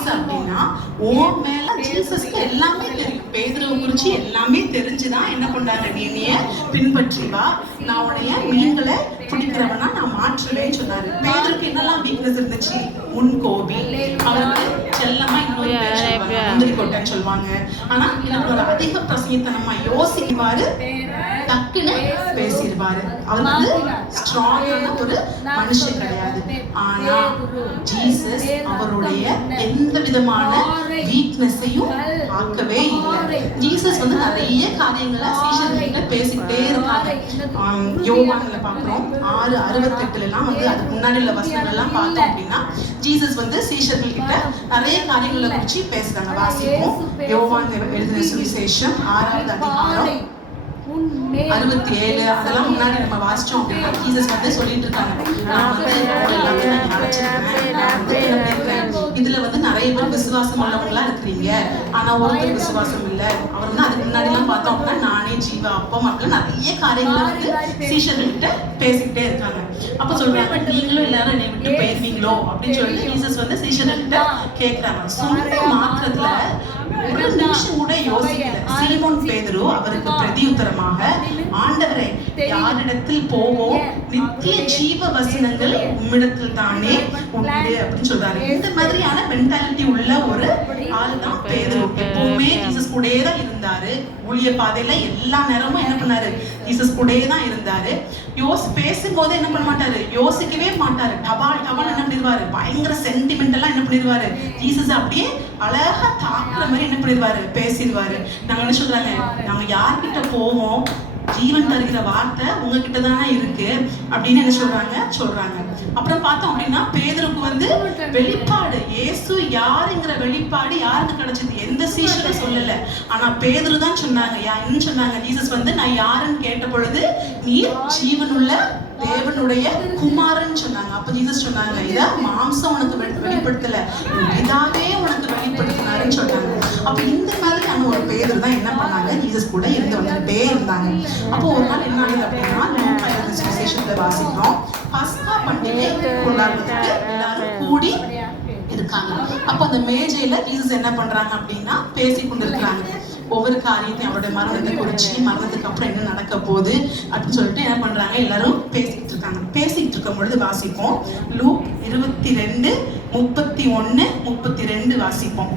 ஆசை அப்படின்னா உன் மேல ஜீசஸ்க்கு எல்லாமே தெரியும். பேதுருவை குறிச்சு எல்லாமே தெரிஞ்சுதான் என்ன பண்ணாங்க, நீ என்னைய பின்பற்றி வா, நான் உன்னைய மீன்களை பிடிக்கிறவனா நான் மாற்றுவேன்னு சொன்னாரு. பேதுருக்கு என்னெல்லாம் வீக்னஸ் இருந்துச்சு? முன்கோபி, அவருக்கு செல்லமா இன்னொரு முந்திரி கொட்டைன்னு சொல்லுவாங்க. ஆனா இவரோட அதிக பிரசங்கத்தனமா யோசிக்குவாரு, டக்குன்னு பேசிடுவாரு. அவர் வந்து ஸ்ட்ராங்கான ஒரு மனுஷன் கிடையாது. ஆனா ஜீசஸ் அவருடைய எந்த விதமான வீக்னஸையும் பார்க்கவே இல்லை. ஜீசஸ் வந்து நிறைய காரியங்களை சீஷர்கள்கிட்ட பேசிக்கிட்டே இருக்காங்க. யோவான்ல பாக்குறோம் 6:68 எல்லாம் வந்து அதுக்கு முன்னாடி உள்ள வசனங்கள் எல்லாம் பார்த்தோம் அப்படின்னா ஜீசஸ் வந்து சீஷர்கள் கிட்ட நிறைய காரியங்களை குறிச்சு பேசுறாங்க. வாசிப்போம். யோவான் எழுதின சுவிசேஷம் 6வது அதிகாரம் 67 அதெல்லாம் முன்னாடி நம்ம வாசிச்சோம் அப்படின்னா ஜீசஸ் வந்து சொல்லிட்டு இருக்காங்க, நான் வந்து எல்லாத்தையும் அழைச்சிருக்கேன், இதுல வந்து நிறைய பேர் விசுவாசம் உள்ளவங்களா இருக்கிறீங்க, ஆனா ஒருத்தர் விசுவாசம் இல்ல. அவர் வந்து அதுக்கு முன்னாடி எல்லாம் பார்த்தோம் அப்படின்னா நானே ஜீவ அப்பம் அப்படின்னு நிறைய காரியங்களை வந்து சீஷர்கள் கிட்ட பேசிக்கிட்டே இருக்காங்க. அப்ப சொல்றாங்க, நீங்களும் எல்லாரும் என்னை விட்டு போயிருவீங்களோ அப்படின்னு சொல்லிட்டு ஜீசஸ் வந்து சீஷர்கள் கிட்ட கேட்கிறாங்க. சொன்ன மாத்திரத்துல ஒரு நிமிஷம் கூட யோசிக்கல. சீமோன் பேதுரு அவருக்கு பிரதியுத்தரமாக, ஆண்டவரே, யாரிடத்தில் போவோம், நித்திய ஜீவ வசனங்கள் உம்மிடத்தில் தானே உண்டு அப்படின்னு சொல்றாரு. இந்த மாதிரியான மென்டாலிட்டி உள்ள ஒரு ஆள் தான் பேதுரு. எப்பவுமே ஜீசஸ் கூடயே தான் இருந்தாரு. ஊழிய பாதையில எல்லா நேரமும் என்ன பண்ணாரு, ஜீசஸ் கூடயே தான் இருந்தாரு. பேசும்போது என்ன பண்ண மாட்டாரு, யோசிக்கவே மாட்டாரு. டபால் டபால் என்ன பண்ணிடுவாரு, பயங்கர சென்டிமெண்டெல்லாம் என்ன பண்ணிடுவாரு, ஜீசஸ் அப்படியே அழகா தாக்குற மாதிரி என்ன பண்ணிடுவாரு, பேசிடுவாரு. நாங்க என்ன சொல்றாங்க, நாங்க யார்கிட்ட போவோம், ஜீவன் தருகிற வார்த்தை உங்ககிட்ட தானே இருக்கு அப்படின்னு என்ன சொல்றாங்க. அப்புறம் பார்த்தோம் அப்படின்னா பேதுருக்கு வந்து வெளிப்பாடு, இயேசு யாருங்கிற வெளிப்பாடு யாருக்கு கிடைச்சது, எந்த சீஷரும் சொல்லல. ஆனா பேதுரு தான் சொன்னாங்க. என்ன சொன்னாங்க, ஜீசஸ் வந்து நான் யாருன்னு கேட்ட பொழுது நீர் ஜீவனுள்ள தேவனுடைய குமாரன் சொன்னாங்க. அப்ப ஜீசஸ் சொன்னாங்க, இத மாம்சம் உனக்கு வெளிப்படுத்தல, பிதாவே உனக்கு வெளிப்படுத்தினாருன்னு சொன்னாங்க. அப்ப இந்த மாதிரியான ஒரு பேதுரு தான் என்ன பண்ணாங்க, ஜீசஸ் கூட இருந்து வந்துட்டே இருந்தாங்க. அப்போ ஒரு நாள் என்ன ஆகுது அப்படின்னா லூக்கா எழுதின சுவிசேஷத்துல வாசிக்கிறோம், பஸ்கா பண்டிகை கொண்டாடுறதுக்கு எல்லாரும் கூடி இருக்காங்க. அப்போ அந்த மேஜையில ஜீசஸ் என்ன பண்றாங்க அப்படின்னா பேசி கொண்டிருக்கிறாங்க. ஒவ்வொரு காரியத்தையும் அவருடைய மரணத்தை குறிச்சு, மரணத்துக்கு அப்புறம் என்ன நடக்க போகுது அப்படின்னு சொல்லிட்டு என்ன பண்றாங்க, எல்லாரும் பேசிட்டு இருக்காங்க. பேசிட்டு இருக்கும் பொழுது வாசிப்போம், லூக் 22:31-32 வாசிப்போம்.